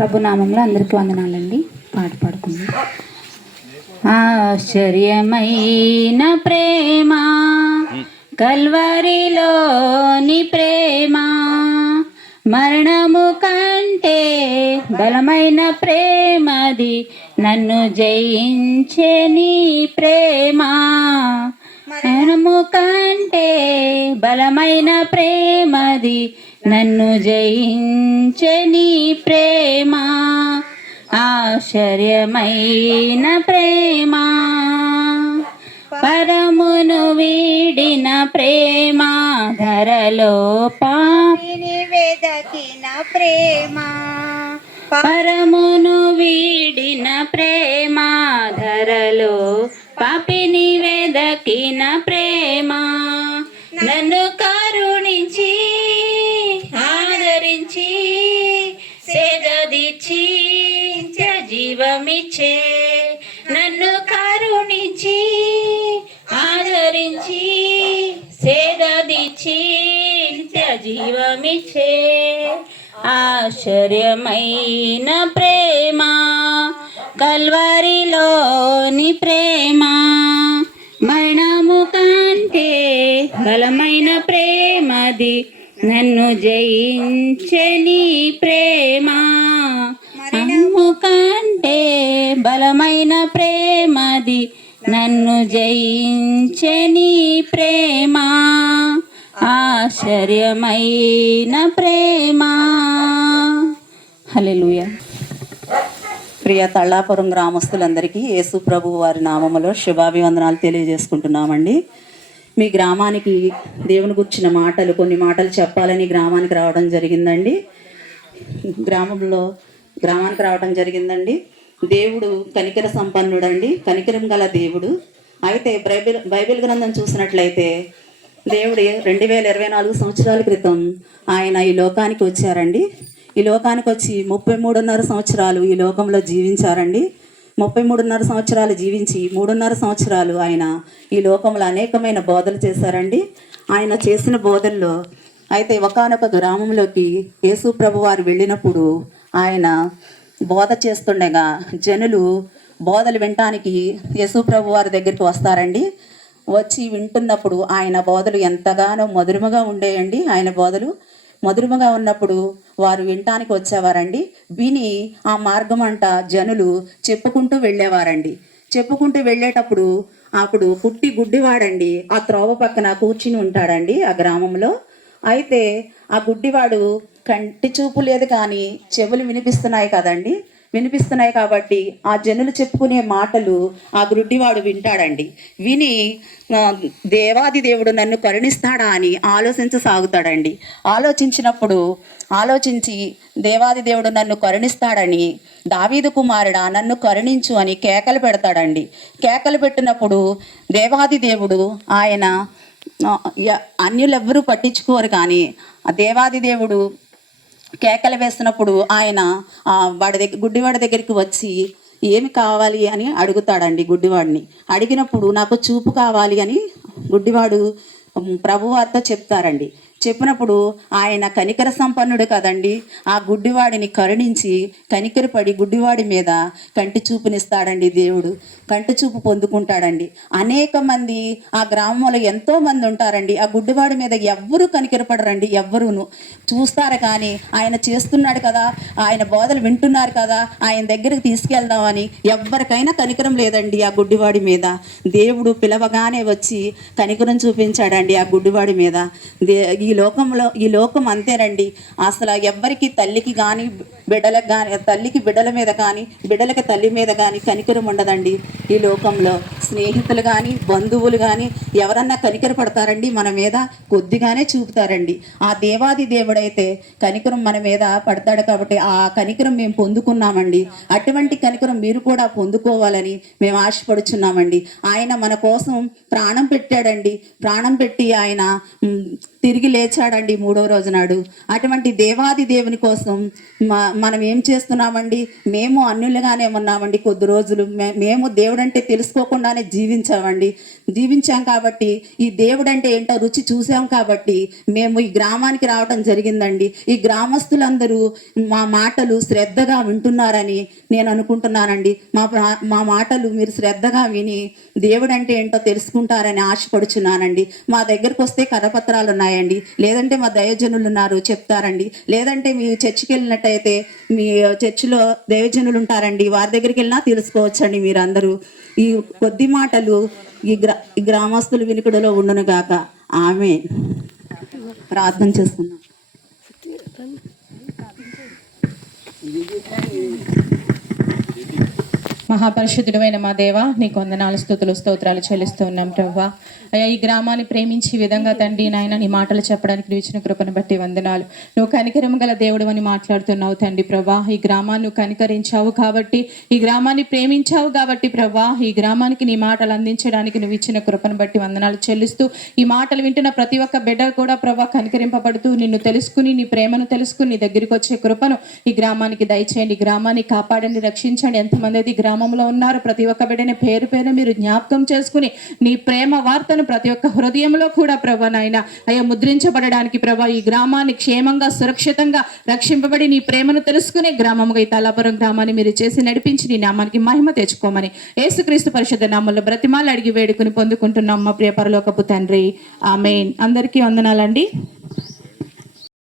ప్రభు నామంలో అందరికీ వందనాలండి. పాట పాడుకుందాం. ఆశ్చర్యమైన ప్రేమ కల్వరిలోని ప్రేమ మరణము కంటే బలమైన ప్రేమది నన్ను జయించే నీ ప్రేమ. మరణము కంటే బలమైన ప్రేమది నన్ను జయించని ప్రేమ ఆశ్చర్యమైన ప్రేమ. పరమును వీడిన ప్రేమ ధరలో పా పాపిని వెదకిన ప్రేమ. పరమును వీడిన ప్రేమ ధరలో పాపిని వెదకిన ప్రేమ. నన్ను జీవమిచ్చే నన్ను కరుణించి ఆదరించి సేదదిచ్చి నిత్య జీవమిచ్చే ఆశ్చర్యమైన ప్రేమ కల్వరిలోని ప్రేమ మరణము కంటే బలమైన ప్రేమది నన్ను జయించని ప్రేమ. ప్రేమది నన్ను జయించని ప్రేమ ఆశ్చర్యమైన ప్రేమ. హలెలుయ ప్రియ తళ్ళాపురం గ్రామస్తులందరికీ యేసు ప్రభు వారి నామములో శుభాభివందనాలు తెలియజేసుకుంటున్నామండి. మీ గ్రామానికి దేవుని గుర్చిన మాటలు కొన్ని మాటలు చెప్పాలని గ్రామానికి రావడం జరిగిందండి. గ్రామంలో గ్రామానికి రావడం జరిగిందండి. దేవుడు కనికర సంపన్నుడండి. కనికరం గల దేవుడు. అయితే బైబిల్ బైబిల్ గ్రంథం చూసినట్లయితే దేవుడు రెండు వేల ఇరవై నాలుగు సంవత్సరాల క్రితం ఆయన ఈ లోకానికి వచ్చారండి. ఈ లోకానికి వచ్చి ముప్పై మూడున్నర సంవత్సరాలు ఈ లోకంలో జీవించారండి. ముప్పై మూడున్నర సంవత్సరాలు జీవించి మూడున్నర సంవత్సరాలు ఆయన ఈ లోకంలో అనేకమైన బోధలు చేశారండి. ఆయన చేసిన బోధల్లో అయితే ఒకానొక గ్రామంలోకి యేసు ప్రభు వారు వెళ్ళినప్పుడు ఆయన బోధ చేస్తుండగా జనులు బోధలు వినటానికి యేసు ప్రభు వారి దగ్గరికి వస్తారండి. వచ్చి వింటున్నప్పుడు ఆయన బోధలు ఎంతగానో మధురముగా ఉండేయండి. ఆయన బోధలు మధురముగా ఉన్నప్పుడు వారు వినటానికి వచ్చేవారండి. విని ఆ మార్గం అంట జనులు చెప్పుకుంటూ వెళ్ళేవారండి. చెప్పుకుంటూ వెళ్ళేటప్పుడు అప్పుడు పుట్టి గుడ్డివాడండి. ఆ త్రోవ పక్కన కూర్చుని ఉంటాడండి ఆ గ్రామంలో. అయితే ఆ గుడ్డివాడు కంటి చూపు లేదు కానీ చెవులు వినిపిస్తున్నాయి కదండి. వినిపిస్తున్నాయి కాబట్టి ఆ జనులు చెప్పుకునే మాటలు ఆ గుడ్డివాడు వింటాడండి. విని దేవాది దేవుడు నన్ను కరుణిస్తాడా అని ఆలోచించసాగుతాడండి ఆలోచించినప్పుడు ఆలోచించి దేవాది దేవుడు నన్ను కరుణిస్తాడని దావీదు కుమారుడా నన్ను కరుణించు అని కేకలు పెడతాడండి. కేకలు పెట్టినప్పుడు దేవాది దేవుడు ఆయన అన్యులెవ్వరూ పట్టించుకోరు కానీ దేవాది దేవుడు కేకలు వేసినప్పుడు ఆయన వాడి దగ్గర గుడ్డివాడి దగ్గరికి వచ్చి ఏమి కావాలి అని అడుగుతాడండి గుడ్డివాడిని. అడిగినప్పుడు నాకు చూపు కావాలి అని గుడ్డివాడు ప్రభువార్త చెప్తారండి. చెప్పినప్పుడు ఆయన కనికర సంపన్నుడు కదండి. ఆ గుడ్డివాడిని కరుణించి కనికరపడి గుడ్డివాడి మీద కంటి చూపునిస్తాడండి దేవుడు. కంటి చూపు పొందుకుంటాడండి. అనేక మంది ఆ గ్రామంలో ఎంతో మంది ఉంటారండి. ఆ గుడ్డివాడి మీద ఎవ్వరూ కనికరపడరండి ఎవ్వరూను. చూస్తారు కానీ ఆయన చేస్తున్నాడు కదా. ఆయన బోధలు వింటున్నారు కదా. ఆయన దగ్గరికి తీసుకెళ్దామని ఎవ్వరికైనా కనికరం లేదండి ఆ గుడ్డివాడి మీద. దేవుడు పిలవగానే వచ్చి కనికరం చూపించాడండి ఆ గుడ్డివాడి మీద. దే ఈ లోకంలో ఈ లోకం అంతేనండి అసలు ఎవ్వరికి తల్లికి కానీ బిడ్డలకు కానీ తల్లికి బిడ్డల మీద కానీ బిడ్డలకి తల్లి మీద కానీ కనికరం ఉండదండి ఈ లోకంలో. స్నేహితులు కానీ బంధువులు కానీ ఎవరన్నా కనికర పడతారండి మన మీద కొద్దిగానే చూపుతారండి. ఆ దేవాది దేవుడైతే కనికరం మన మీద పడతాడు కాబట్టి ఆ కనికరం మేము పొందుకున్నామండి. అటువంటి కనికరం మీరు కూడా పొందుకోవాలని మేము ఆశపడుచున్నామండి. ఆయన మన కోసం ప్రాణం పెట్టాడండి. ప్రాణం పెట్టి ఆయన తిరిగి తిరిగి లేచాడండి మూడో రోజు నాడు అటువంటి దేవాది దేవుని కోసం మనం ఏం చేస్తున్నామండి? మేము అన్యులుగానే ఉన్నామండి కొద్ది రోజులు. మేము దేవుడంటే తెలుసుకోకుండానే జీవించామండి. జీవించాం కాబట్టి ఈ దేవుడంటే ఏంటో రుచి చూసాం కాబట్టి మేము ఈ గ్రామానికి రావడం జరిగిందండి. ఈ గ్రామస్తులందరూ మా మాటలు శ్రద్ధగా వింటున్నారని నేను అనుకుంటున్నానండి. మా ప్రా- మా మాటలు మీరు శ్రద్ధగా విని దేవుడంటే ఏంటో తెలుసుకుంటారని ఆశపడుచున్నానండి. మా దగ్గరకు వస్తే కరపత్రాలు ఉన్నాయండి లేదంటే మా దైవజనులు ఉన్నారు చెప్తారండి. లేదంటే మీ చర్చికి వెళ్ళినట్టయితే మీ చర్చిలో దైవజనులు ఉంటారండి. వారి దగ్గరికి వెళ్ళినా తెలుసుకోవచ్చండి మీరందరూ. ఈ కొద్ది మాటలు ఈ గ్రా ఈ గ్రామస్తుల వినికుడిలో ఉండును గాక. ఆమె ప్రార్థన చేస్తున్నాం. మహాపరిశుద్ధుడమైన మా దేవ నీకు వందనాలు స్థుతులు స్తోత్రాలు చెల్లిస్తూ ఉన్నాం ప్రవ్వా. అయ్యా ఈ గ్రామాన్ని ప్రేమించి విధంగా తండ్రి నాయన నీ మాటలు చెప్పడానికి నువ్వు ఇచ్చిన కృపను బట్టి వందనాలు. నువ్వు కనికరం గల దేవుడు అని మాట్లాడుతున్నావు తండ్రి ప్రభా ఈ గ్రామాన్ని నువ్వు కనికరించావు కాబట్టి ఈ గ్రామాన్ని ప్రేమించావు కాబట్టి ప్రభా ఈ గ్రామానికి నీ మాటలు అందించడానికి నువ్వు ఇచ్చిన కృపను బట్టి వందనాలు చెల్లిస్తూ ఈ మాటలు వింటున్న ప్రతి ఒక్క బిడ్డ కూడా ప్రభా కనికరింపబడుతూ నిన్ను తెలుసుకుని నీ ప్రేమను తెలుసుకుని నీ దగ్గరికి వచ్చే కృపను ఈ గ్రామానికి దయచేయండి. గ్రామాన్ని కాపాడండి రక్షించండి. ఎంతమంది అయితే గ్రామంలో ఉన్నారు. ప్రతి ఒక్క బిడ్డని పేరు పేరు మీరు జ్ఞాపకం చేసుకుని నీ ప్రేమ వార్తను ప్రతి ఒక్క హృదయంలో కూడా ప్రభా నాయన అయ్యా ముద్రించబడడానికి ప్రభా ఈ గ్రామాన్ని క్షేమంగా సురక్షితంగా రక్షింపబడి నీ ప్రేమను తెలుసుకునే గ్రామముగా ఈ తలాపురం గ్రామాన్ని మీరు చేసి నడిపించి నీ నామానికి మహిమ తెచ్చుకోమని యేసుక్రీస్తు పరిషత్ నామంలో బ్రతిమాలు అడిగి వేడుకుని పొందుకుంటున్నాం మా ప్రియ పరలోకపు తండ్రి. ఆమెన్. అందరికీ వందనాలండి.